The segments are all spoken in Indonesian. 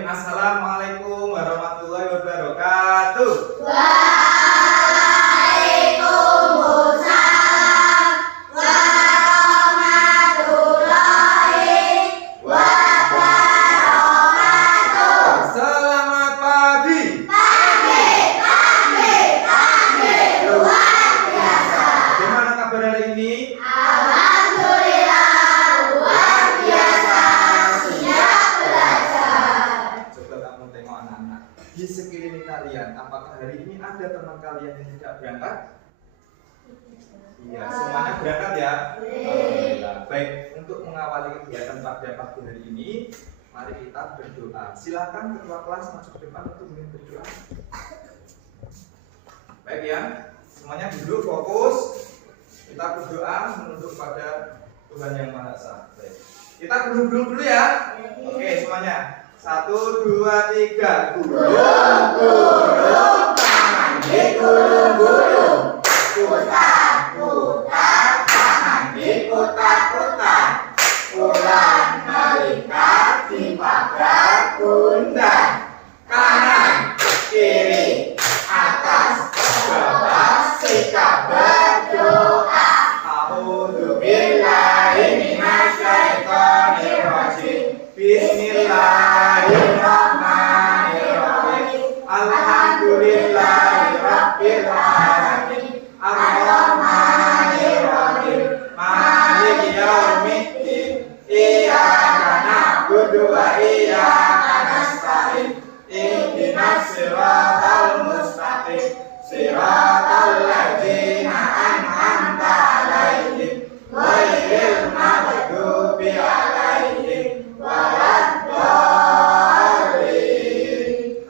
Bismillahirrahmanirrahim. Assalamualaikum warahmatullahi wabarakatuh. Waalaikumsalam warahmatullahi wabarakatuh. Selamat pagi. Luar biasa. Bagaimana kabar hari ini? Alhamdulillah luar biasa. Siap belajar. Coba kamu tengok anak-anak di sekeliling kalian. Apakah hari ini ada teman kalian yang tidak berangkat? Iya, semuanya berangkat ya. Alhamdulillah. Baik, untuk mengawali kegiatan pada pagi hari ini, mari kita berdoa. Silakan ketua kelas masuk ke depan untuk berdoa. Baik ya, semuanya duduk fokus. Kita berdoa menunduk pada Tuhan yang Maha Esa. Baik. Kita gulung-gulung dulu ya. Oke, semuanya. 1, 2, 3. Gulung-gulung tangan digulung-gulung. Putar-putar tangan diputar-putar. Ulang melingkar dipabrak bundar. Kanan, kiri, atas, bawah, sikap berdoa. A'udzubillahi minasyaitonirrajim. Bismillahirrahmanirrahim. Alhamdulillahirabbil alamin. Arrahmanirrahim. Maliki yaumiddin. Iyyaka na'budu wa iyyaka nasta'in. Ihdinas siratal mustaqim. Siratal ladzina an'amta 'alaihim ghairil maghdubi 'alaihim waladdallin.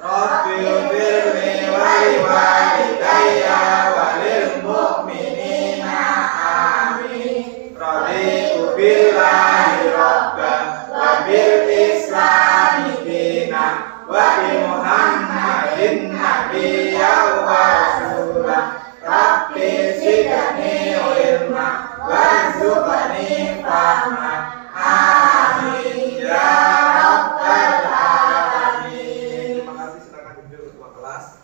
Rabbighfirli wa liwalidayya wa lil mu'minina amin. Raditu billahi rabban wa bil islami dinan wa bi Muhammadin nabiyya wa rasulah. Rabbi zidni ilma warzuqni fahma. Amin ya rabbal alamin. Terima kasih, silakan duduk ketua kelas.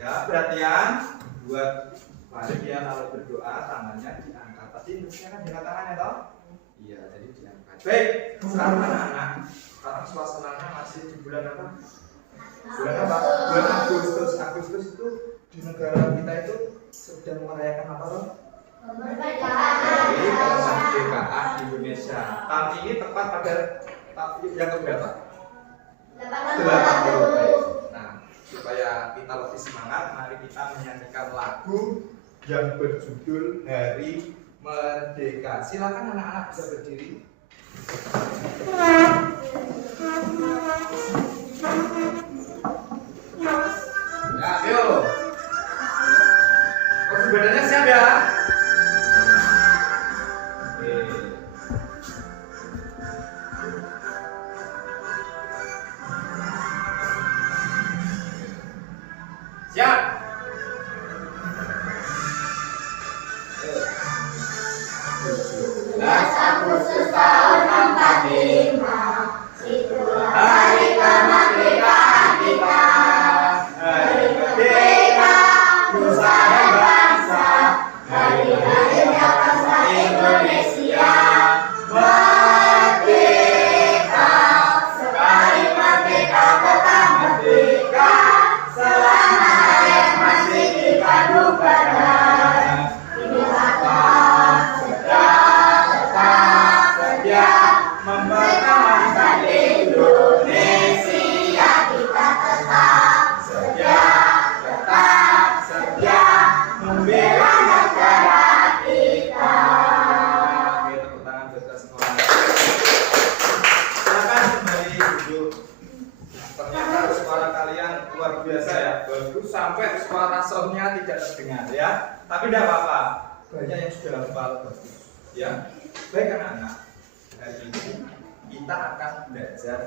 Ya, perhatian buat balik ya, kalau berdoa tangannya diangkat. Tadi instruksinya kan diangkat tangannya toh? Iya, jadi diangkat. Baik, sekarang anak-anak, sekarang suasananya masih di bulan apa? Bulan apa? Bulan Agustus. Agustus itu di negara kita itu sedang merayakan apa toh? Hari kemerdekaan Indonesia. Tahun ini tepat pada yang keberapa? 80. Nah, supaya kita lebih semangat, mari kita menyanyikan lagu yang berjudul Hari Merdeka. Silakan anak-anak bisa berdiri. Ya, ayo. Kursi badannya siap ya? Siap. 17 Agustus tahun 45, itulah hari kemerdekaan kita. Hari merdeka nusa dan bangsa, hari lahirnya bangsa Indonesia. Merdeka, sekali merdeka tetap merdeka. Selama hayat masih di kandung badan, inilah tetap sedia mempertahankan Indonesia. Kita tetap sedia membela negara kita. Oke, tepuk tangan buat kita semua. Silakan kembali duduk. Ternyata suara kalian luar biasa ya, bagus sampai suara soundnya tidak terdengar ya. Tapi tidak apa-apa, banyak yang sudah hafal bagus ya. Baik anak-anak, hari ini kita akan belajar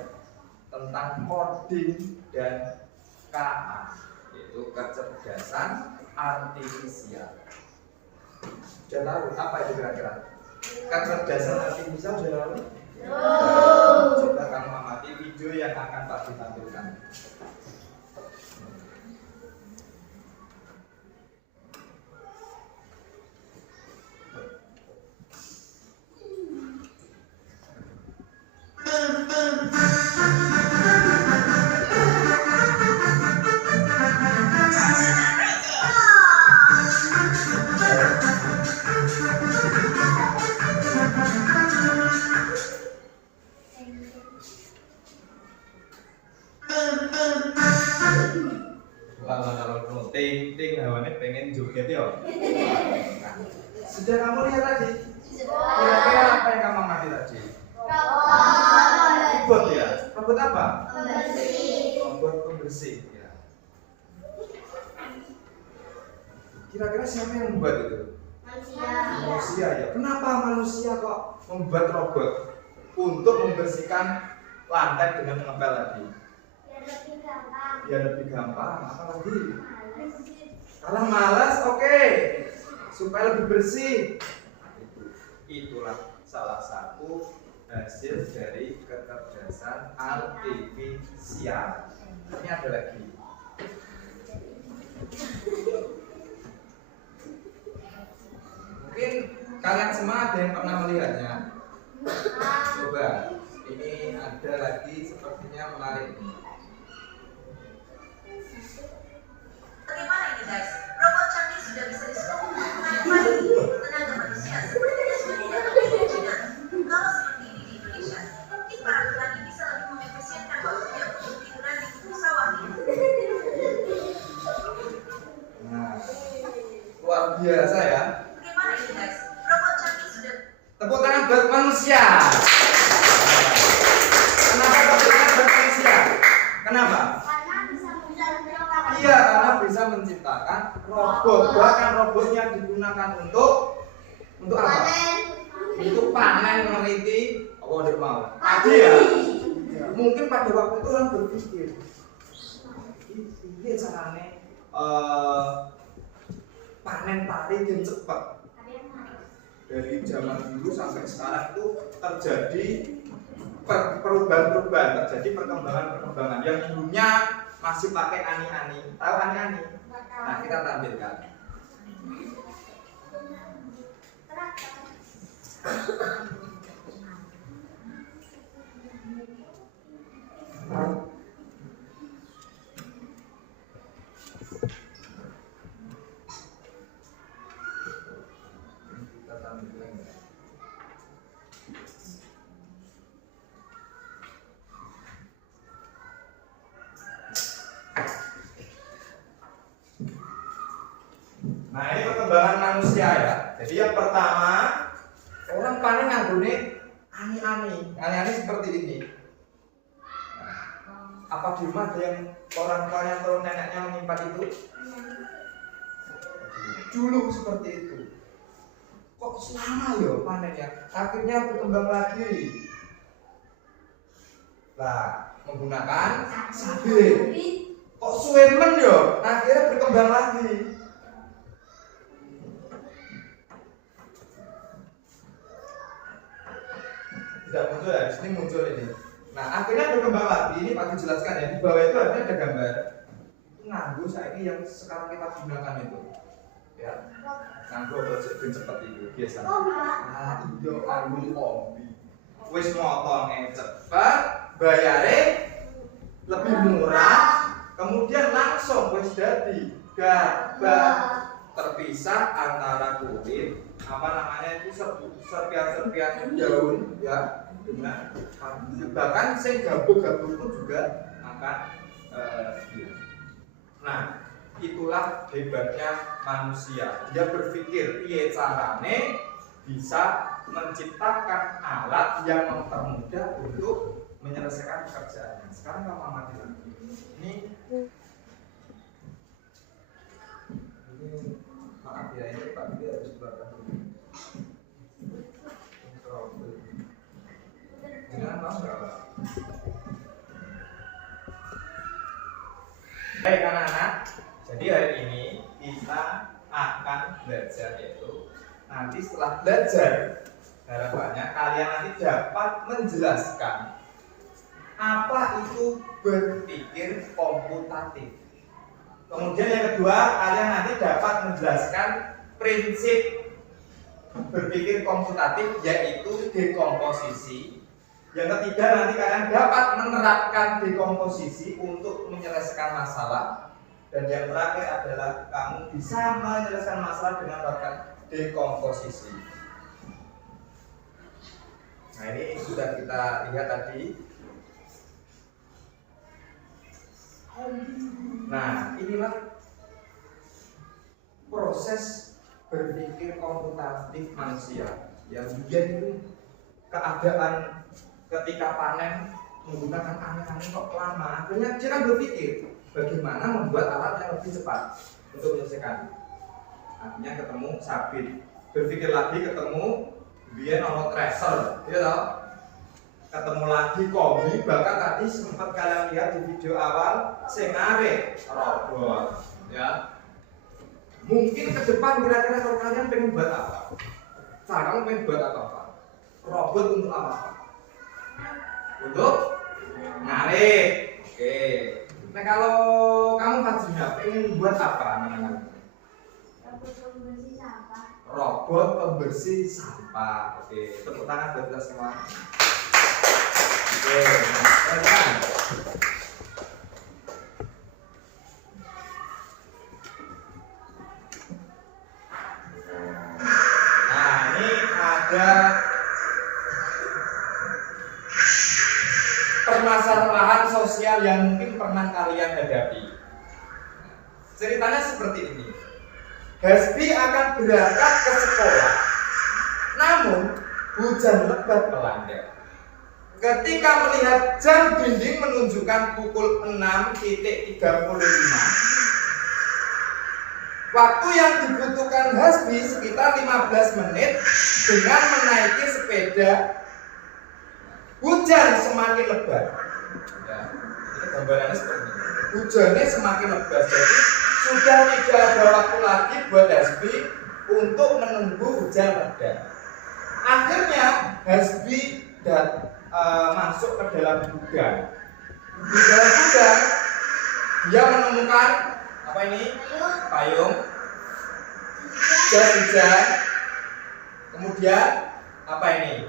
tentang coding dan KA, yaitu kecerdasan artifisial. Sudah tahu apa itu kira-kira? Kecerdasan artifisial sudah tahu? Coba kamu amati menikmati video yang akan Pak ditampilkan. Kalau ting ting hawane pengen joget ya. Nah, sudah kamu lihat tadi? Kira-kira apa yang kamu amati tadi? Robot ya. Robot apa? Robot pembersih ya. Kira-kira siapa yang membuat itu? Manusia ya. Kenapa manusia kok membuat robot untuk membersihkan lantai dengan mengepel tadi? Biar lebih gampang. Apa lagi? Kalau malas, oke. Supaya lebih bersih. Itulah salah satu hasil dari kecerdasan artifisial. Ini ada lagi. Mungkin kalian semua ada yang pernah melihatnya. Coba, ini ada lagi sepertinya menarik. Bagaimana ini guys? Robot canggih sudah bisa disuruh mengurangi tenaga manusia sepertinya sudah tidak memungkinkan. Kalau seperti ini di Indonesia, mungkin para petani bisa lebih mengefisienkan waktunya untuk tiduran di kubu sawah ini. Nah, luar biasa ya. Bagaimana ini guys? Robot canggih sudah. Tepuk tangan buat manusia. Kenapa tepuk tangan buat manusia? Kenapa? Iya, karena bisa menciptakan robot. Bahkan robotnya digunakan untuk apa? Untuk panen, meneliti. Oh, dia mau. Tadi ya. Mungkin pada waktu itu orang berpikir, ini caranya panen padi yang cepat. Dari zaman dulu sampai sekarang itu terjadi perubahan-perubahan, terjadi perkembangan-perkembangan yang dulunya masih pakai ani-ani. Tahu ani-ani? Nah, kita tampilkan. Kita tampilkan. Nah, ini perkembangan manusia ya. Jadi yang pertama, orang panen nganggone ani-ani. Ani-ani seperti ini. Nah, apa di rumah ada yang orang tuanya atau neneknya menyimpan itu? Dulu seperti itu. Kok selama ya panennya? Akhirnya berkembang lagi. Nah, menggunakan sabit. Kok suwe men ya? Akhirnya berkembang lagi. Tidak muncul ya, di sini muncul ini. Nah, akhirnya berkembang lagi. Ini Pak dijelaskan ya. Di bawah itu ada gambar. Itu nganggo saiki yang sekarang kita gunakan itu. Ya. Nganggo project cepet itu biasa. Nah, iyo nganggo kombi. Wis motongnya cepet, bayare lebih murah, kemudian langsung wis dadi gambar terpisah antara kulit apa namanya itu serpian-serpian daun ya dengan bahkan saya gabung-gabung pun juga akan ya. Nah, itulah hebatnya manusia. Dia berpikir piye carane bisa menciptakan alat yang mempermudah untuk menyelesaikan pekerjaannya. Sekarang kamu amati lagi. Ini maaf ya, ini Pak Budi harus belakang dulu. Jangan mau berapa? Baik anak-anak, jadi hari ini kita akan belajar yaitu nanti setelah belajar harapannya kalian nanti dapat menjelaskan apa itu berpikir komputatif. Kemudian yang kedua, kalian nanti dapat menjelaskan prinsip berpikir komputatif, yaitu dekomposisi. Yang ketiga, nanti kalian dapat menerapkan dekomposisi untuk menyelesaikan masalah. Dan yang terakhir adalah kamu bisa menyelesaikan masalah dengan melakukan dekomposisi. Nah, ini sudah kita lihat tadi. Nah, inilah proses berpikir komputatif manusia. Yang dia itu keadaan ketika panen menggunakan aneh-aneh kok lama. Akhirnya dia kan berpikir bagaimana membuat alat yang lebih cepat untuk menyelesaikan. Akhirnya ketemu sabit. Berpikir lagi ketemu dia nomor tracer, ya toh? Ketemu lagi kombi, bahkan tadi sempat kalian lihat di video awal senare robot, ya. Mungkin ke depan kira-kira kalau kalian pengen buat apa? Kamu pengen buat apa? Robot untuk apa? Untuk narik. Oke. Nah kalau kamu Fajrina pengen buat apa anak-anak? Robot pembersih sampah. Oke, tepuk tangan buat kita semua. Oke, nah, ini ada permasalahan sosial yang mungkin pernah kalian hadapi. Ceritanya seperti ini. Hasbi akan berangkat ke sekolah, namun hujan lebat melanda. Ketika melihat jam dinding menunjukkan pukul 6.35, waktu yang dibutuhkan Hasbi sekitar 15 menit dengan menaiki sepeda. Hujan semakin lebat. Ya, ini gambarannya seperti ini. Hujannya semakin lebat, jadi sudah tidak ada waktu lagi buat Hasbi untuk menunggu hujan reda. Akhirnya Hasbi masuk ke dalam gudang. Di dalam gudang dia menemukan apa ini? Payung, jas hujan, kemudian apa ini?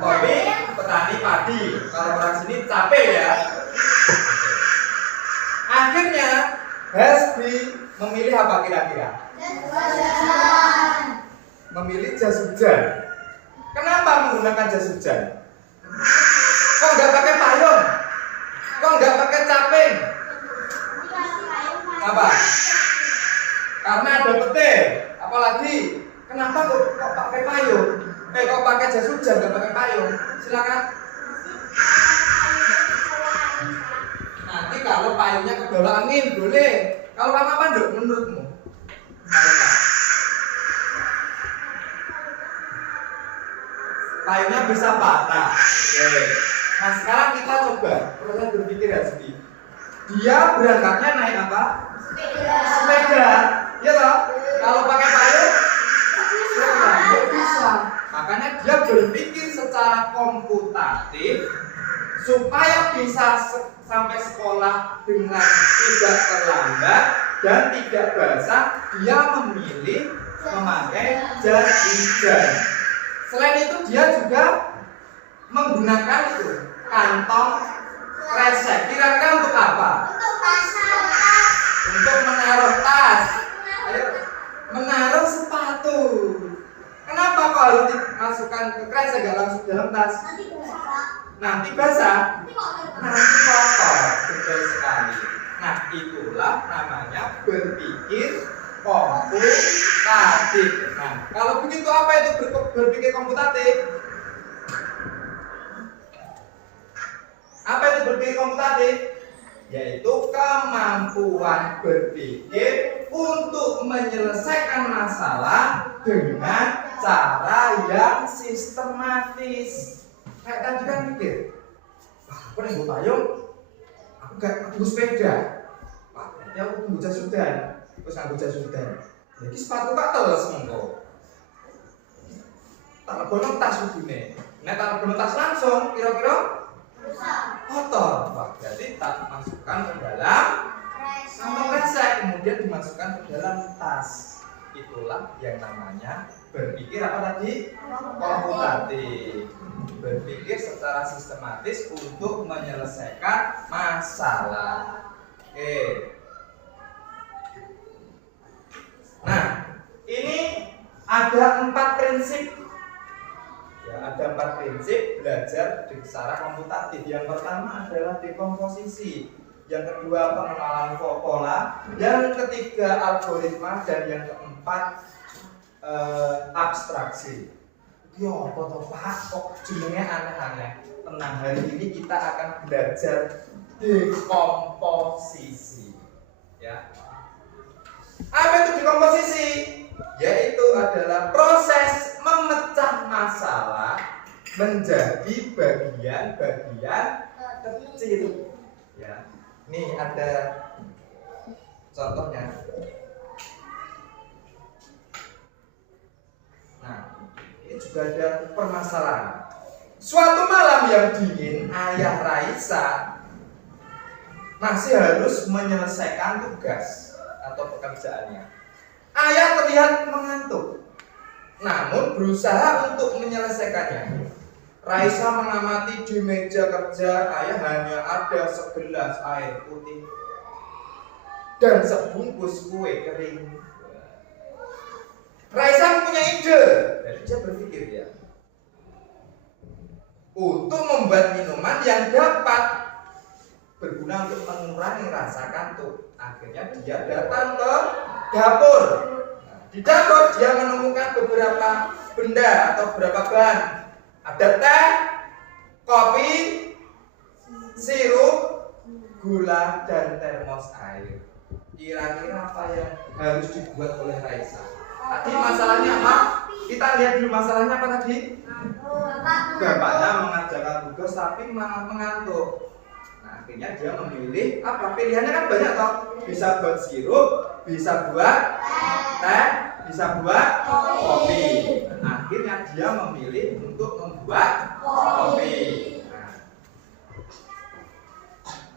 Topi petani padi. Kalau orang sini capek ya. Akhirnya Hasbi memilih apa kira-kira? Memilih jas hujan. Kenapa menggunakan jas hujan? Kok nggak pakai payung? Kok nggak pakai caping? Apa? Karena ada petir. Apalagi kenapa kok pakai payung? Kok pakai jas hujan nggak pakai payung? Silakan. Nanti kalau payungnya ke bawah angin boleh. Kalau apa dok menurutmu? Payungnya bisa patah. Oke. Nah sekarang kita coba proses berpikir Hasbi. Dia berangkatnya naik apa? Sepeda. Iya toh? Kalau pakai payung, nggak bisa. Makanya dia berpikir secara komputatif supaya bisa sampai sekolah dengan tidak terlambat dan tidak basah. Dia memilih memakai jas hujan. Selain itu dia juga menggunakan itu kantong kresek. Kira-kira untuk apa? Untuk menaruh tas. Ayo, menaruh sepatu. Kenapa kok harus dimasukkan ke kresek gak langsung dalam tas? Nanti basah. Nanti kotor. Betul sekali. Nah itulah namanya berpikir komputatif. Nah, kalau begitu apa itu berpikir komputatif? Apa itu berpikir komputatif? Yaitu kemampuan berpikir untuk menyelesaikan masalah dengan cara yang sistematis. Kayak tadi kan mikir, aku nih payung, aku gak sepeda, berarti aku tunggu jas hujan. Terus nganggo jas hujan. Jadi sepatu tak teles mongko. Tak lebono tas udune. Nek tak lebono tas langsung kira-kira Kotor. Wah, berarti tak masukkan ke dalam kantong kresek, kemudian dimasukkan ke dalam tas. Itulah yang namanya berpikir apa tadi? Komputatif. Berpikir secara sistematis untuk menyelesaikan masalah. Oke. Nah, ini ada 4 prinsip. Ya, ada 4 prinsip belajar secara komputatif. Yang pertama adalah dekomposisi, yang kedua pengenalan pola, yang ketiga algoritma, dan yang keempat abstraksi. Yo, apa Pak? Kok jenenge aneh-aneh? Tenang, hari ini kita akan belajar dekomposisi. Ya. Apa itu dekomposisi? Yaitu adalah proses memecah masalah menjadi bagian-bagian kecil. Ya. Nih ada contohnya. Nah, ini juga ada permasalahan. Suatu malam yang dingin, ayah Raisa masih harus menyelesaikan tugas atau pekerjaannya. Ayah terlihat mengantuk, namun berusaha untuk menyelesaikannya. Raisa mengamati di meja kerja ayah hanya ada segelas air putih dan sebungkus kue kering. Raisa punya ide, jadi dia berpikir ya, untuk membuat minuman yang dapat berguna untuk mengurangi rasa kantuk. Akhirnya dia datang ke dapur. Nah, di dapur dia menemukan beberapa benda atau beberapa bahan. Ada teh, kopi, sirup, gula, dan termos air. Kira-kira apa yang harus dibuat oleh Raisa? Tadi masalahnya apa? Kita lihat dulu masalahnya apa tadi? Bapaknya mengerjakan tugas tapi malah mengantuk. Nah, akhirnya dia memilih apa? Pilihannya kan banyak toh. Bisa buat sirup, bisa buat teh, bisa buat kopi. Nah, akhirnya dia memilih untuk membuat kopi. Nah,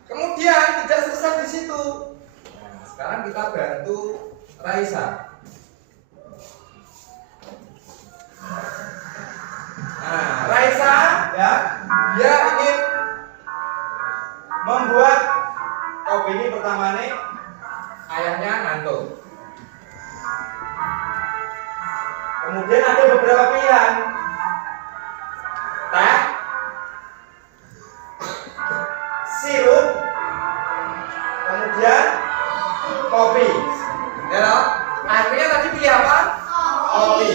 kemudian tidak selesai di situ. Nah, sekarang kita bantu Raisa. Nah, Raisa ya, dia ingin membuat kopi ini pertama nih, ayahnya ngantuk. Kemudian ada beberapa pilihan, teh, sirup, kemudian kopi. Ya, akhirnya tadi pilih apa? Kopi.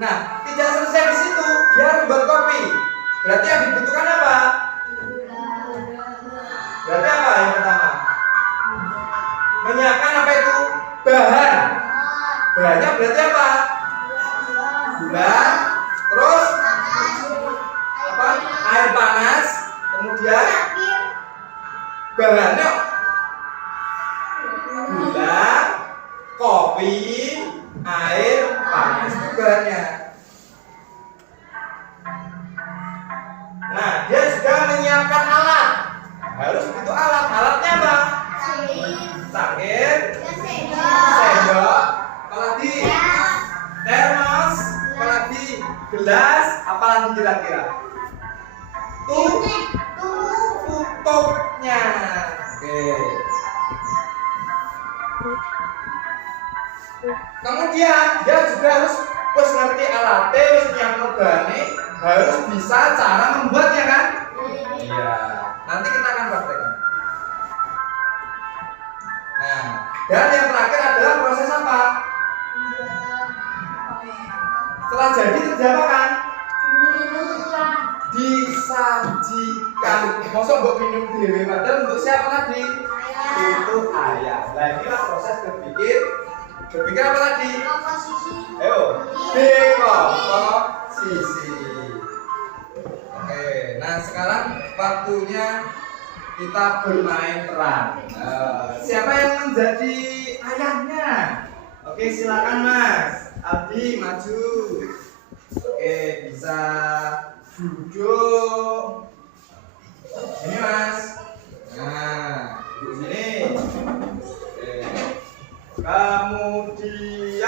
Nah, tidak selesai di situ, dia harus buat kopi. Berarti yang dibutuhkan apa? Berarti apa yang pertama? Menyiapkan apa itu? Bahan. Bahannya berarti apa? Gula, terus apa? Air panas, kemudian bahannya gula, kopi, air panas itu bahannya. Nah, dia juga menyiapkan alat. Harus butuh alat. Alatnya apa? Cangkir, sendok, apalagi termos, apalagi gelas, apalagi kira-kira tutupnya. Oke. Kemudian dia juga harus ngerti alatnya, harus nyiapin bahannya, harus bisa cara membuatnya kan? Iya. Nanti kita akan praktekkan. Nah, dan yang terakhir adalah proses apa? Setelah jadi terjadi kan? Disajikan. Masa mbok minum dhewe padahal untuk siapa tadi? Itu ayah. Nah, inilah proses berpikir. Berpikir apa tadi? Ayo, dekomposisi. Oke, nah sekarang waktunya kita bermain peran. Siapa yang menjadi ayahnya? Oke, silakan Mas Aldi maju. Oke, bisa duduk. Ini Mas. Nah, di sini. Oke. Kemudian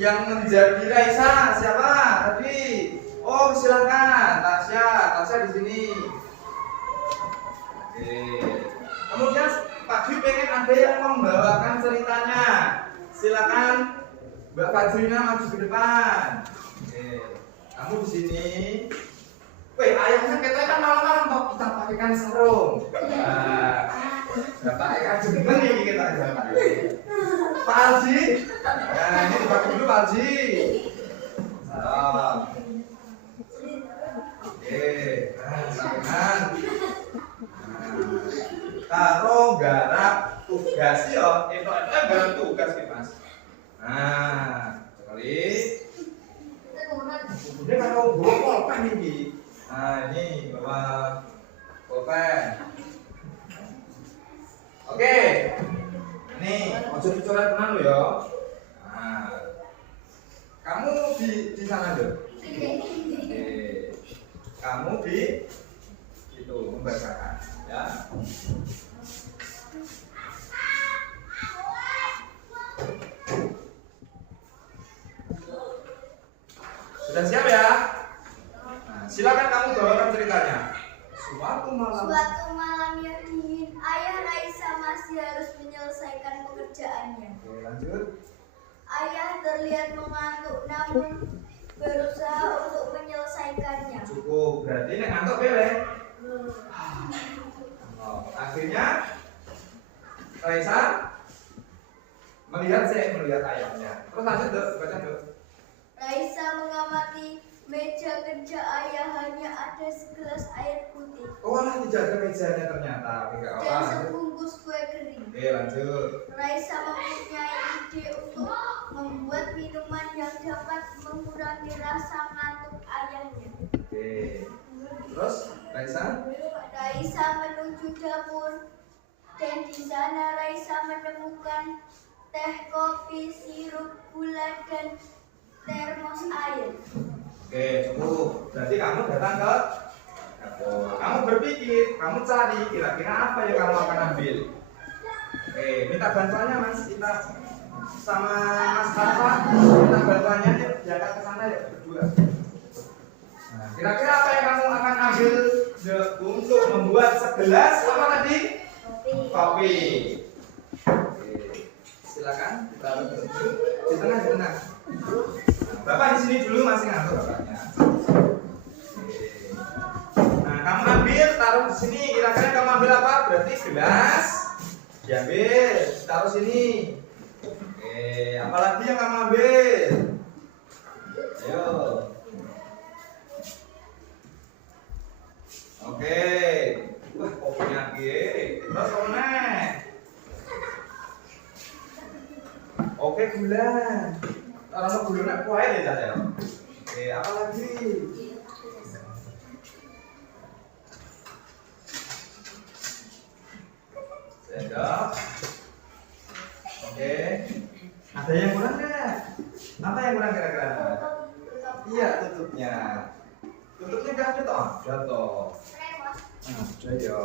yang menjadi Raisa siapa tadi? Oh, silakan Tasya di sini. Oke. Kemudian Pak Dwi pengen ada yang membawakan ceritanya. Silakan Mbak Fajrina maju ke depan. Oke. Kamu di sini. Weh, ayamnya kita kan malam-malam kok kita pakaikan sarung. Nah, pakai kajeng ini kita aja. Pak Alji. Nah, ini dipakai dulu Pak Alji. Salam. Oke, tangan. Karo garap tugas ya, itu garap tugas nih Mas. Nah, sekali. Kemudian kalau bawa pulpen ini, nah ini bawa pulpen. Oke, nih ojo dicoret tenan lo ya. Nah, kamu di sana deh. Oke, kamu di itu membacakan ya. Sudah siap ya? Nah, silakan kamu bawakan ceritanya. Suatu malam yang dingin, ayah Raisa masih harus menyelesaikan pekerjaannya. Oke, lanjut. Ayah terlihat mengantuk namun berusaha untuk menyelesaikannya. Cukup, berarti nek ngantuk boleh. Akhirnya Raisa melihat ayamnya. Terus lanjut dok, baca dok. Raisa mengamati meja kerja ayah, hanya ada segelas air putih Oh, lah tidak ada mejanya ternyata. Enggak apa. dan sebungkus kue kering. Oke, lanjut. Raisa mempunyai ide untuk membuat minuman yang dapat mengurangi rasa ngantuk ayahnya. Oke. Terus Raisa? Raisa menuju dapur dan di sana Raisa menemukan teh, kopi, sirup, gula, dan termos air. Oke, cukup. Berarti kamu datang ke dapur. Kamu berpikir, kamu cari kira-kira apa yang kamu akan ambil. Oke, minta bantuannya Mas Ita sama Mas Rafa. Minta bantuannya yuk, diangkat ke sana yuk berdua. Nah, kira-kira apa yang kamu akan ambil untuk membuat segelas apa tadi? Kopi. Oke, silakan ditaruh dulu. Di tengah. Nah, Bapak di sini dulu masih ngantuk bapaknya. Oke. Nah, kamu ambil, taruh di sini. Kira-kira kamu ambil apa? Berarti gelas. Diambil, taruh sini. Oke, apalagi yang kamu ambil? Ayo. Oke. Wah, kopinya gede. Terus mana? Oke, gula. Taruh gula nak kuai deh ya. Oke, apa lagi? Sendok. Oke. Ada yang kurang nggak? Apa yang kurang kira-kira? Iya, tutupnya. Tutupnya nggak ada toh? Ada toh. Nah, ada ya.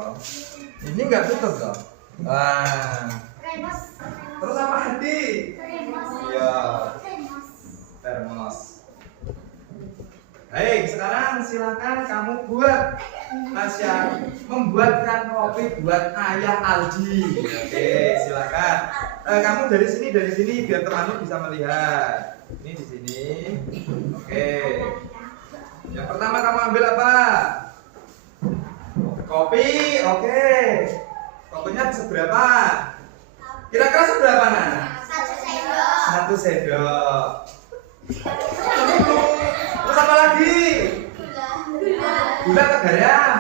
Ini nggak tutup toh? Wah. Terus apa tadi? Iya. Termos. Baik, sekarang silakan kamu buat Tasya membuatkan kopi buat ayah Aldi. Oke, silakan. Kamu dari sini biar temanmu bisa melihat. Ini di sini. Oke. Yang pertama kamu ambil apa? Kopi. Oke. Kopinya seberapa? Kira-kira seberapa Nana? 1 sendok. Terus apa lagi? Gula atau garam?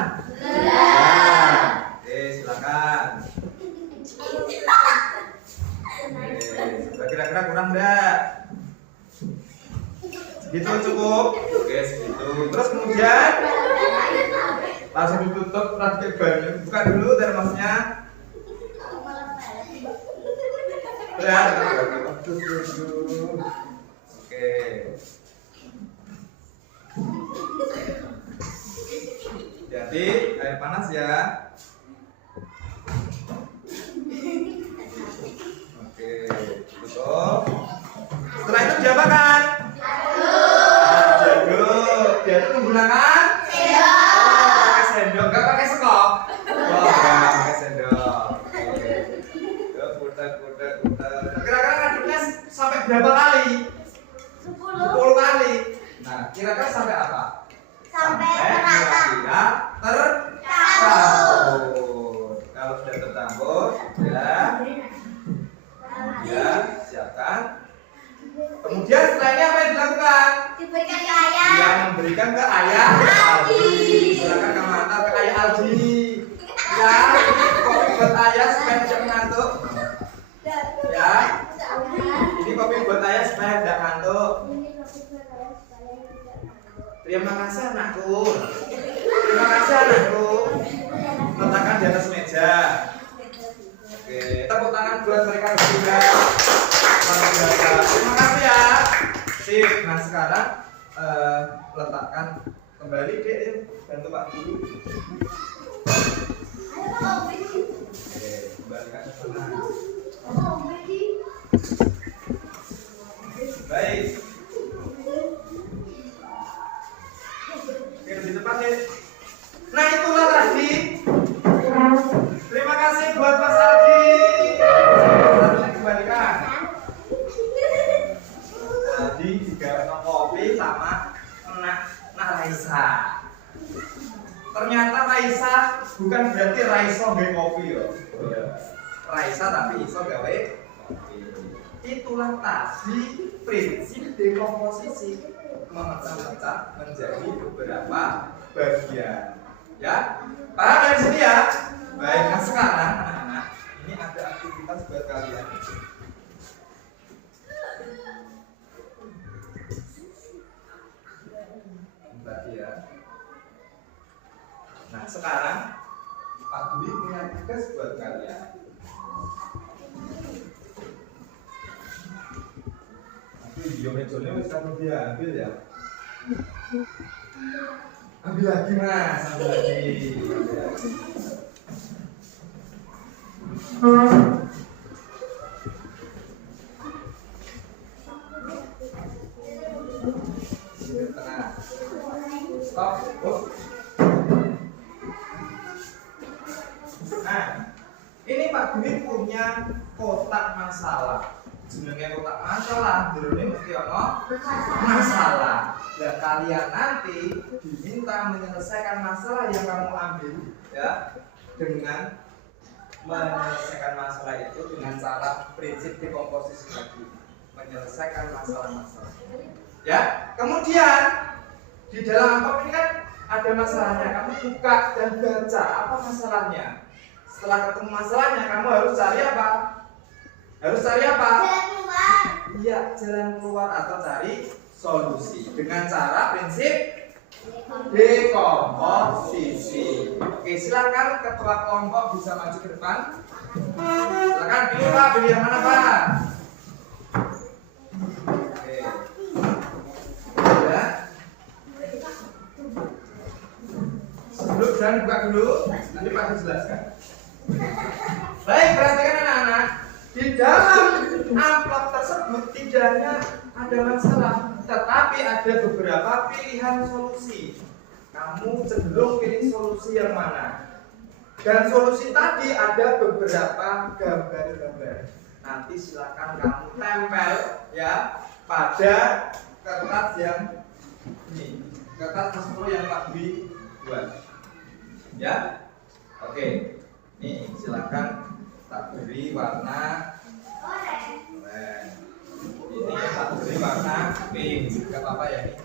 Oke, silakan. Kira-kira kurang enggak? Segitu cukup? Oke, segitu. Terus kemudian langsung ditutup, pakai banyu. Buka dulu termosnya. Berat. Oke. Hati-hati, air panas ya. Oke, tutup. Setelah itu diapakan? Diaduk. Diaduk menggunakan? Pakai sendok, nggak pakai sekop. Nggak pakai sendok. Oke. Putar. Kira-kira ngaduknya sampai berapa kali? 10 kali. Nah, kira-kira sampai apa? Sampai merata. Kira-kira tercampur. Kalau sudah tercampur, ya siapkan. Kemudian setelah ini apa yang dilakukan? Diberikan ke ayah. Dia memberikan ke ayah Aldi. Silakan kamu antar ke ayah Aldi. Ya, ini kopi buat ayah supaya tidak mengantuk. Ya, ini kopi buat ayah supaya tidak ngantuk. Terima kasih anakku. Terima kasih anakku. Letakkan di atas meja. Oke, tepuk tangan buat mereka juga. Terima kasih ya. Sip. Nah sekarang letakkan kembali deh. Bantu Pak dulu. Oke, kembalikan ke sana. Baik. Oke, lebih cepat deh. Nah itulah tadi. Terima kasih buat Mas Aldi. Harusnya dikembalikan. Tadi juga minum kopi sama nak Raisa. Ternyata Raisa bukan berarti Raisa gawe kopi yo. Raisa tapi iso gawe kopi. Itulah tadi prinsip dekomposisi, memecah-mecah menjadi beberapa bagian. Ya, paham dari sini ya? Baik, nah sekarang anak-anak, ini ada aktivitas buat kalian. Bentar ya. Nah sekarang Pak Dwi punya tugas buat kalian. Video mejonya bisa diambil ya. Ambil lagi mas, ambil lagi. Tengah. Stop. Nah, ini Pak Dwi punya kotak masalah. Sebenarnya kotak masalah, dulu ini mesti ono masalah. Dan kalian nanti diminta menyelesaikan masalah yang kamu ambil, ya, dengan menyelesaikan masalah itu dengan cara prinsip dekomposisi lagi, menyelesaikan masalah-masalah. Ya, kemudian di dalam amplop ini kan ada masalahnya. Kamu buka dan baca apa masalahnya. Setelah ketemu masalahnya, kamu harus cari apa? Harus cari apa? Jalan keluar. Iya, jalan keluar atau cari solusi dengan cara prinsip dekomposisi. Oke, silakan ketua kelompok bisa maju ke depan. Silakan pilih Pak, pilih yang mana Pak? Oke. Ya. Sebelum jangan buka dulu, nanti Pak jelaskan. Baik, perhatikan anak-anak. Di dalam amplop tersebut tidak hanya ada masalah, tetapi ada beberapa pilihan solusi. Kamu cenderung pilih solusi yang mana? Dan solusi tadi ada beberapa gambar-gambar. Nanti silakan kamu tempel ya pada kertas yang ini, kertas tersebut yang Pak Dwi buat. Ya, oke. Nih silakan tak beri warna oranye. Ini tak beri warna pink. Gak apa-apa ya ini.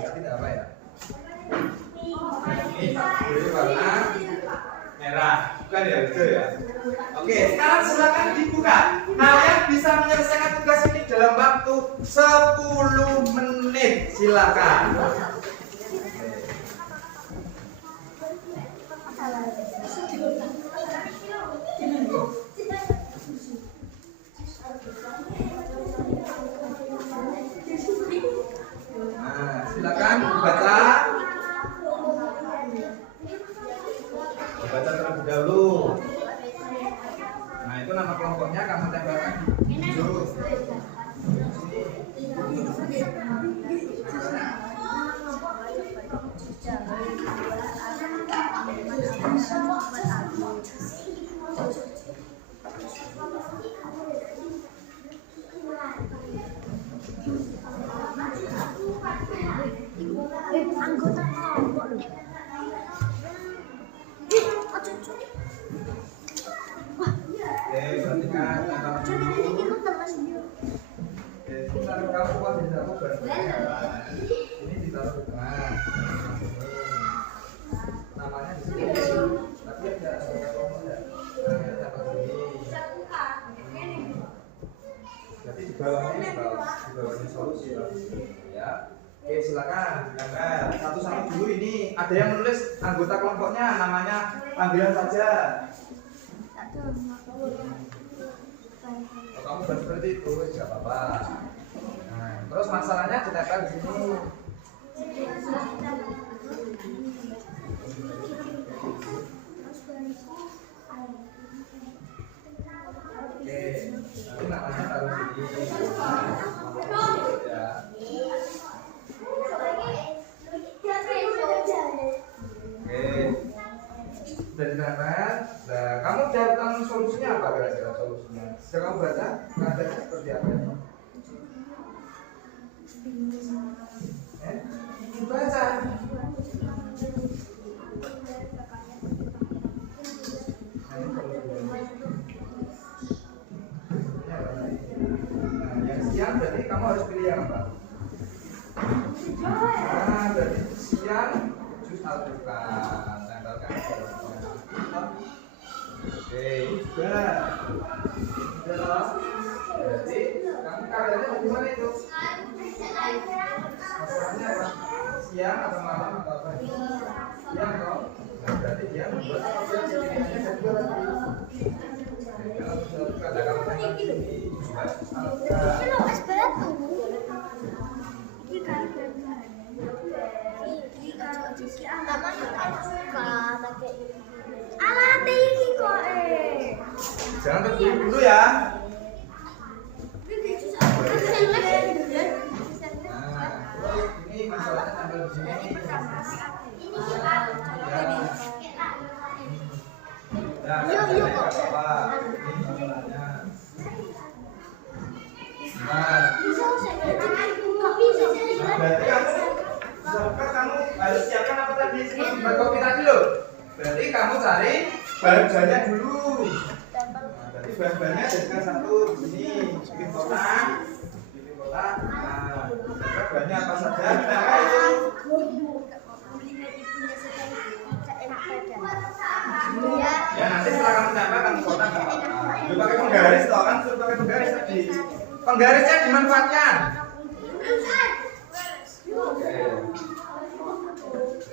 Tidak apa ya. Ini tak beri warna merah. Bukan ya, betul ya. Oke, sekarang silakan dibuka. Kalian bisa menyelesaikan tugas ini dalam waktu 10 menit. Silakan. Nah, silakan dibaca. Baca terlebih dahulu. Nah, itu nama kelompoknya kamu tempelkan di hijau. Anggota kelompok loh. Oke, berarti kan dulu. Oke, sebentar kamu buat di satu bahannya apa? Ini ditaruh di tengah. Namanya di sini. Tapi ada kelompoknya. Nah, dapat ini. Jadi di bawahnya solusi ya. Oke, silakan tempel satu-satu dulu. Ini ada yang menulis anggota kelompoknya, namanya panggilan saja. Kalau kamu buat seperti itu nggak apa-apa. Nah, terus masalahnya ditempel di sini. Oke, nanti namanya taruh di sini. Ya. Oke, sudah ditempel. Nah, kamu datang solusinya apa kira-kira solusinya? Sudah kamu baca? Nadanya seperti apa ya? Baca. Nah, yang siang berarti kamu harus pilih yang apa? Nah, berarti siang jus alpukat. Tempelkan. Oke, ini juga. Sudah loh. Berarti kamu karyanya bagaimana itu? Masalahnya apa? Siang atau malam atau apa? Siang dong. Nah, berarti dia membuat pilihannya ada dua lagi. Kalau ada kamu tempel di sini, juga jus alpukat. Jangan terburu dulu ya. Nah, ini masalahnya tempel di sini. Ya, nggak apa-apa. Ini masalahnya. Nah, berarti kamu harus siapkan apa tadi? Buat kopi tadi loh. Berarti kamu cari bahan-bahannya dulu. Nah, berarti bahan-bahannya jadikan satu di sini. Bikin kotak. Nah, bahannya apa saja? Nah, itu. Ya, nanti setelah kamu tempel kamu kotak nggak apa-apa. Lu pakai penggaris toh kan? Suruh pakai penggaris tadi. Penggarisnya dimanfaatkan.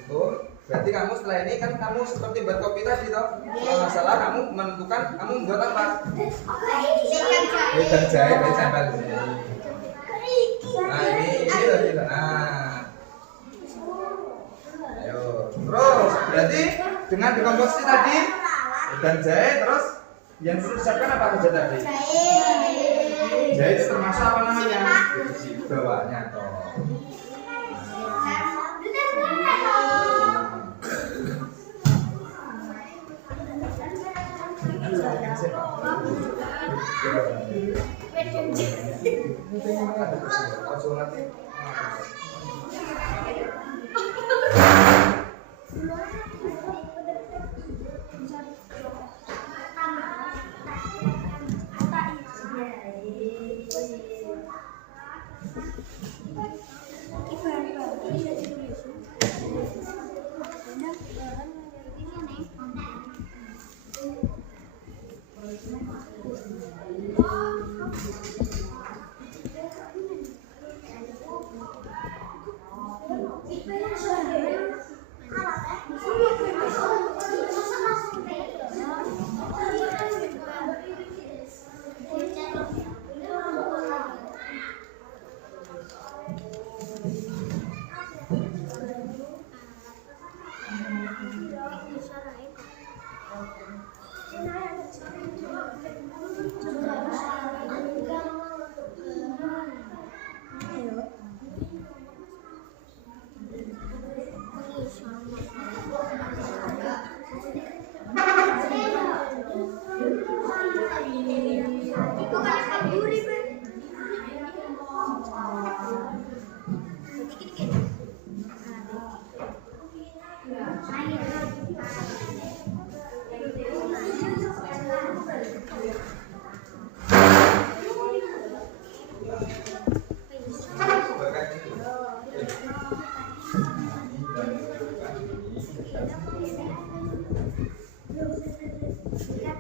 Tuh, berarti kamu setelah ini kan kamu seperti buat kopi tadi toh. Kalau nggak salah kamu menentukan kamu membuat apa? Dan jahit di tempel di sini. Nah ini tadi. Nah, ayo. Terus berarti dengan dekomposisi tadi dan jahit terus yang perlu disiapkan apa saja tadi? Jahit termasuk apa namanya? Di bawahnya toh.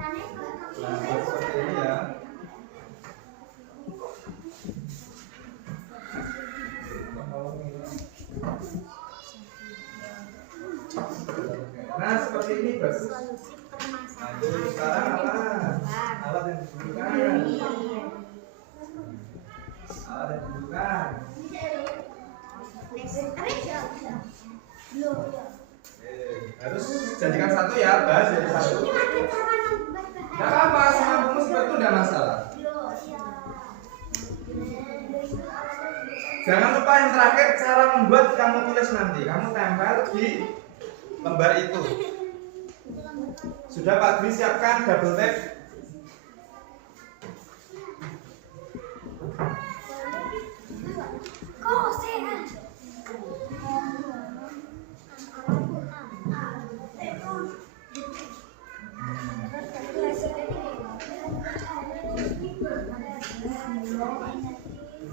Nah, seperti ini ya. Nah, seperti ini bagus. Nah, itu sekarang apa? Alat yang dibutuhkan. Alat yang dibutuhkan. Harus jadikan satu ya, bahas jadi satu. Gak apa-apa, semua rumus seperti itu tidak masalah. Jangan lupa yang terakhir cara membuat kamu tulis nanti. Kamu tempel di lembar itu. Sudah Pak Dwi siapkan double tape.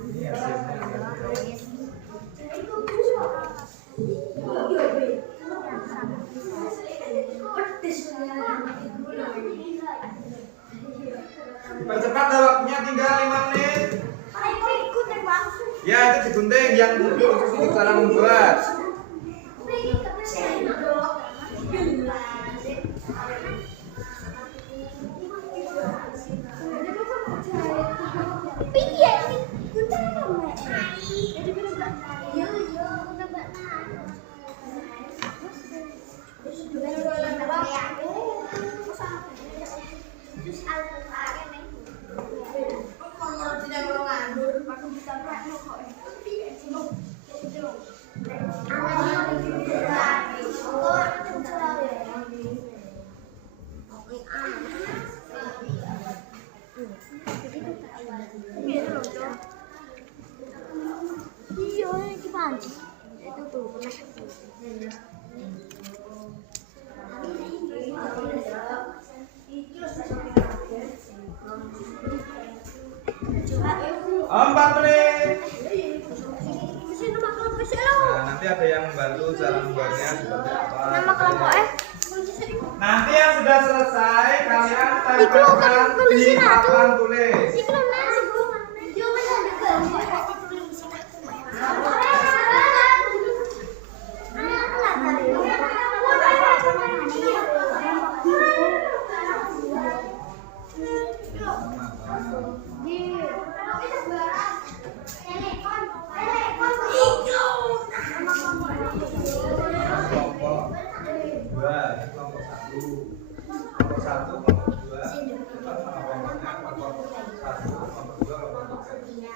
Ini hasilnya. Dipercepat dah waktunya, tinggal 5 menit. Ya, itu digunting yang untuk cara membuat. Empat menit. Nah, nanti ada yang membantu cara membuatnya seperti apa. Nama kelompoknya? Nanti yang sudah selesai kalian tempelkan di papan tulis. Kelompok satu, kelompok dua, kelompoknya kelompok satu, kelompok dua, kelompok tiga.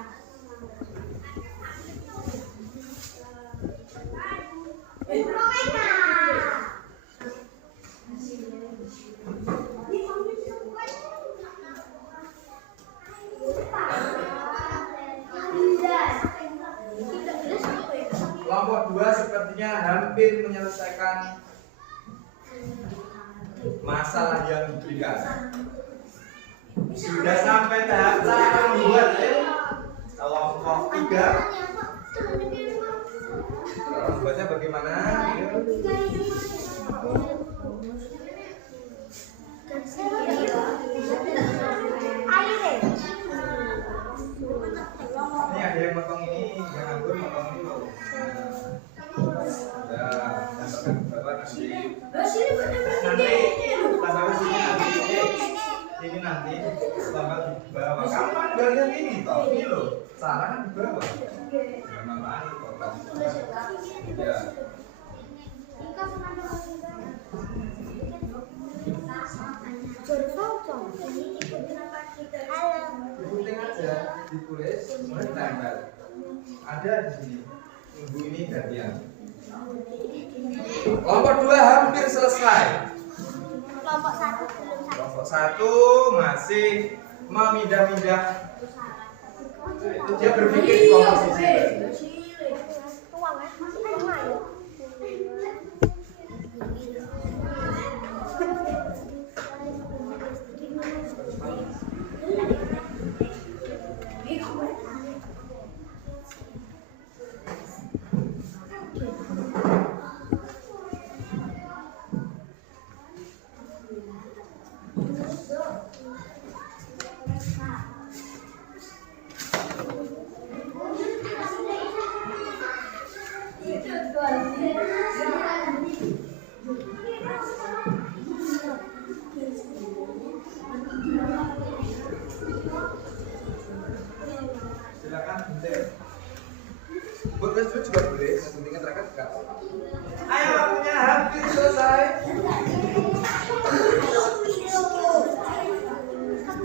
Kelompok dua sepertinya hampir menyelesaikan masalah yang diberikan. Sudah sampai tahap cara membuat kelompok 3. Cara membuatnya bagaimana? Ini ada yang potong ini, yang nganggur potong ini loh. Ini nanti tambah di bawah. Kamu kan udah lihat ini toh, ini loh. Cara kan di bawah. Jangan lari potong. Ya. Digunting aja, ditulis, kemudian ditempel. Ada di sini. Tunggu ini gantian. Kelompok 2 hampir selesai. Kelompok 1 belum selesai. Kelompok 1 masih memindah-mindah. Nah, itu dia berpikir di komposisi. Ayo, waktunya hampir selesai.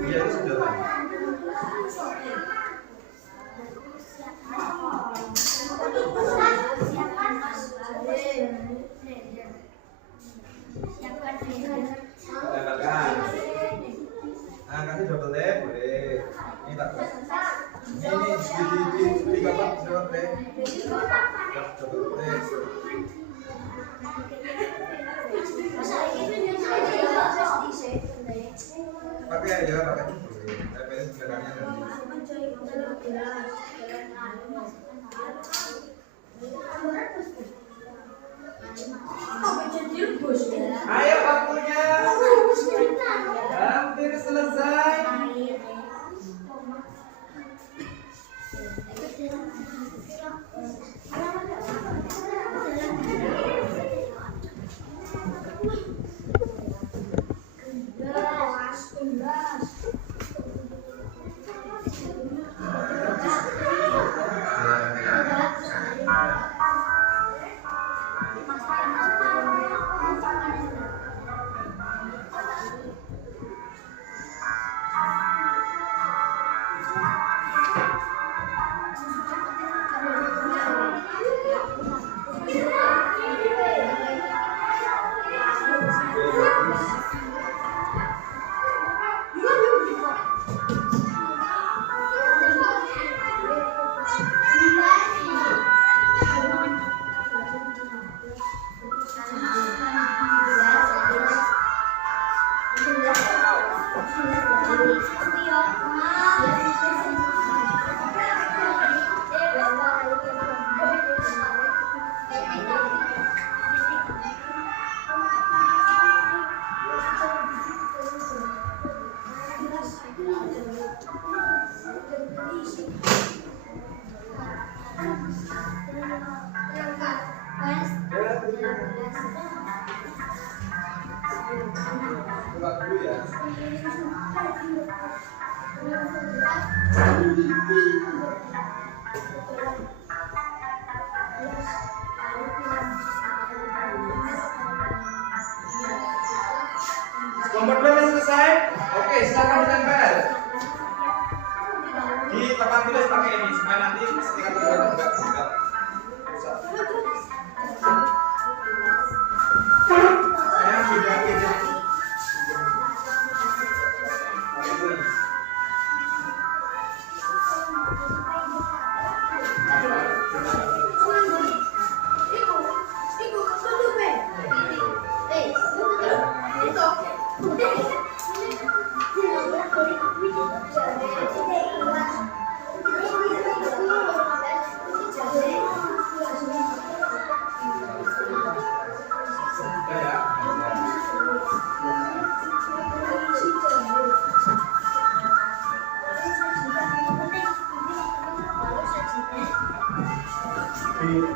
Iya, sudah. Dapatkan. Nah, kasih double tap boleh. Ini tak boleh. Ini di bapak double tap. Double tap. Pakai aja, pakai boleh. Tapi belakangnya nanti. Ayo waktunya. Hampir selesai. Buka dulu ya. Kelompok 2 sudah selesai. Oke, silakan ditempel. Di papan tulis pakai ini supaya nanti ketika tulisan enggak rusak. Saya sudah beda.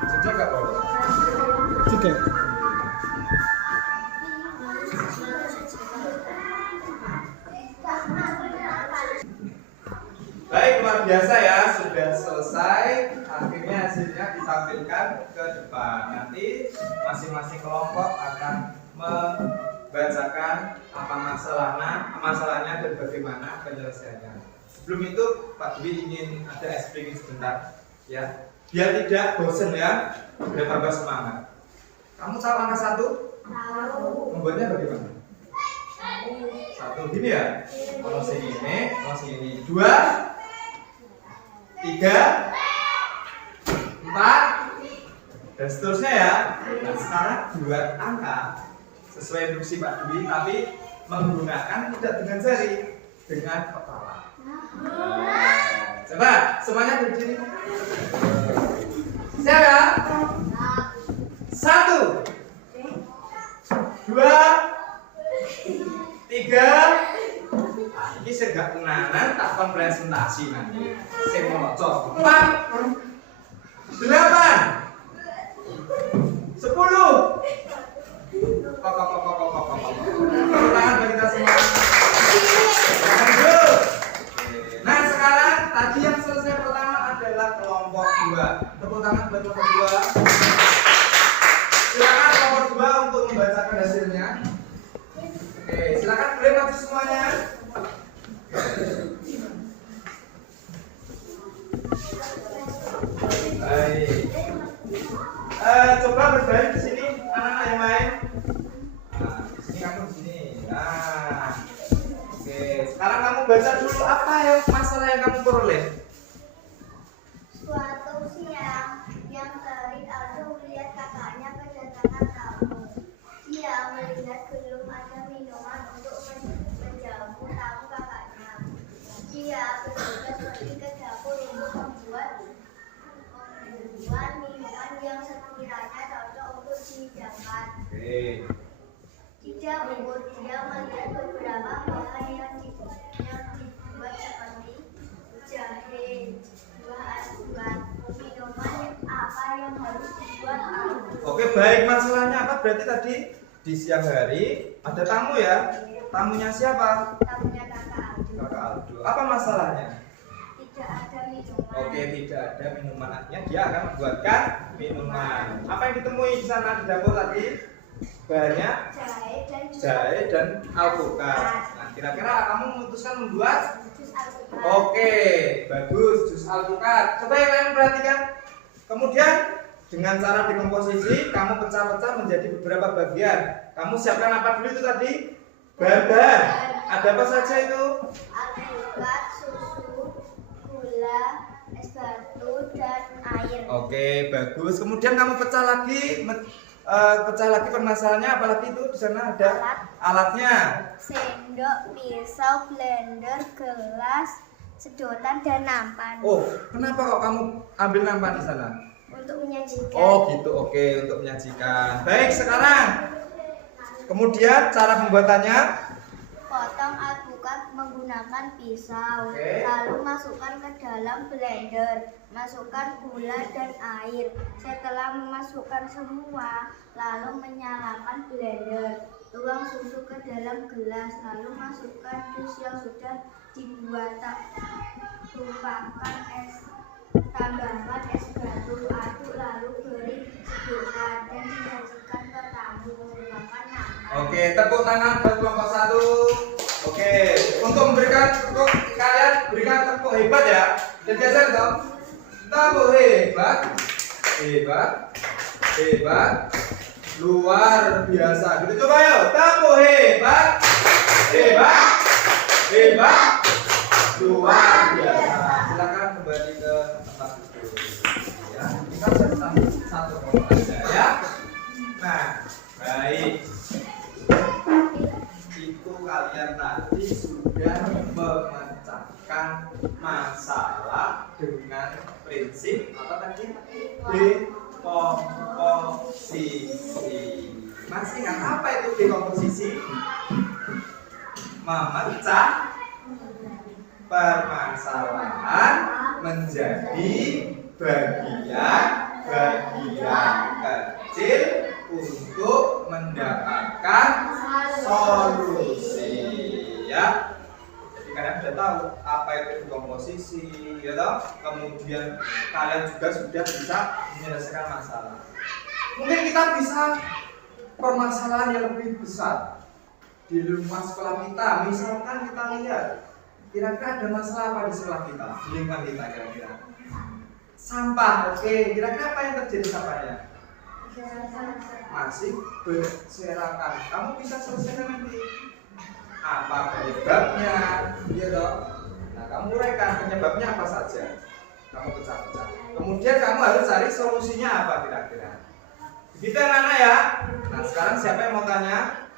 Sejak nggak boleh. Tiga. Baik, luar biasa ya, sudah selesai. Akhirnya hasilnya ditampilkan ke depan. Nanti masing-masing kelompok akan membacakan apa masalahnya dan bagaimana penyelesaiannya. Sebelum itu, Pak Dwi ingin ada ice breaking sebentar, ya. Biar tidak bosan ya, biar tambah semangat. Kamu tahu angka 1? Tahu. Membuatnya bagaimana? 1 gini ya? Kalau segini, kalau segini 2, 3, 4, dan seterusnya ya. Nah, sekarang buat angka sesuai instruksi Pak Dwi, tapi menggunakan tidak dengan jari, dengan kepala. Coba semuanya berdiri. Siap ya? 1, 2, 3. Ini saya gak kenalan, tak kon presentasi nanti. Saya mau cocok 4, 8, 10. Tangan bagi kita semua. Lanjut. Nah sekarang tadi yang selesai pertama adalah kelompok 2. Tepuk tangan buat kelompok 2. Oke, silakan boleh maju semuanya. Baik. Coba berbaring di sini, anak-anak yang lain. Nah, di sini kamu di sini. Nah, oke. Sekarang kamu baca dulu apa yang masalah yang kamu peroleh. Suatu siang, yang terik Aldo melihat kakaknya kedatangan tamu. Dia melihat belum ada minuman untuk menjamu tamu kakaknya. Dia bergegas pergi ke dapur untuk membuat minuman yang sekiranya cocok untuk dihidangkan. Oke. Tidak umur dia melihat beberapa bahan yang dibuat seperti jahe, buah-buahan, minuman apa yang harus dibuat Aldo. Oke, baik. Masalahnya apa? Berarti tadi di siang hari ada tamu ya? Tamunya siapa? Tamunya kakak Aldo. Kakak Aldo. Apa masalahnya? Tidak ada minuman. Oke, tidak ada minuman. Artinya dia akan membuatkan minuman. Apa yang ditemui di sana di dapur tadi? Banyak jahe dan alpukat. Nah, kira-kira kamu memutuskan membuat? jus alpukat. Oke, bagus, jus alpukat. Coba yang lain perhatikan. Kemudian dengan cara dekomposisi, kamu pecah-pecah menjadi beberapa bagian. Kamu siapkan apa dulu itu tadi? Bahan. Ada apa saja itu? Alpukat, susu, gula, es batu, dan air. Oke, bagus. Kemudian kamu pecah lagi permasalahannya, apalagi itu di sana ada alatnya. Sendok, pisau, blender, gelas, sedotan, dan nampan. Oh, kenapa kok kamu ambil nampan di sana? Untuk menyajikan. Oh, gitu. Oke, untuk menyajikan. Baik, sekarang kemudian cara pembuatannya. Potong alpukat menggunakan pisau. Oke. Lalu masukkan ke dalam blender. Masukkan gula dan air. Setelah memasukkan semua, lalu menyalakan blender. Tuang susu ke dalam gelas. Lalu masukkan jus yang sudah dibuat. Tumpahkan es. Tambahkan es batu, aduk, lalu beri sedotan dan disajikan ke tamu menggunakan nampan. Oke, tepuk tangan buat kelompok 1. Oke, untuk memberikan tepuk kalian berikan tepuk hebat ya. Dan geser dong. Tepuk hebat. Hebat. Hebat. Luar biasa. Gitu coba yuk. Tepuk hebat. Hebat. Hebat. Luar biasa. Silakan kembali ke tempat duduk. Ya, kita bisa satu kelompok aja ya. Nah, baik. Itu kalian tadi sudah memecahkan masalah dengan prinsip apa tadi? Dekomposisi. Masih ingat apa itu dekomposisi? Memecah permasalahan menjadi bagian-bagian kecil untuk mendapatkan solusi ya. Jadi kalian sudah tahu apa itu dekomposisi ya toh? Kemudian kalian juga sudah bisa menyelesaikan masalah. Mungkin kita bisa permasalahan yang lebih besar di rumah sekolah kita. Misalkan kita lihat kira-kira ada masalah apa di sekolah kita, di lingkungan kita kira-kira? Sampah, oke. Kira-kira apa yang terjadi sampahnya? Masih berserakan. Kamu bisa selesaikan nanti. Apa penyebabnya? Iya toh. Nah, kamu uraikan penyebabnya apa saja. Kamu pecah-pecah. Kemudian kamu harus cari solusinya apa kira-kira. Begitu anak-anak ya. Nah, sekarang siapa yang mau tanya?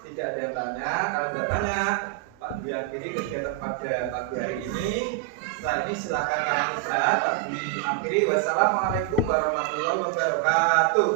Tidak ada yang tanya. Kalau tidak tanya, Pak Dwi akhiri kegiatan pada pagi hari ini. Setelah ini silakan kalian istirahat. Pak Dwi akhiri. Wassalamualaikum warahmatullahi wabarakatuh.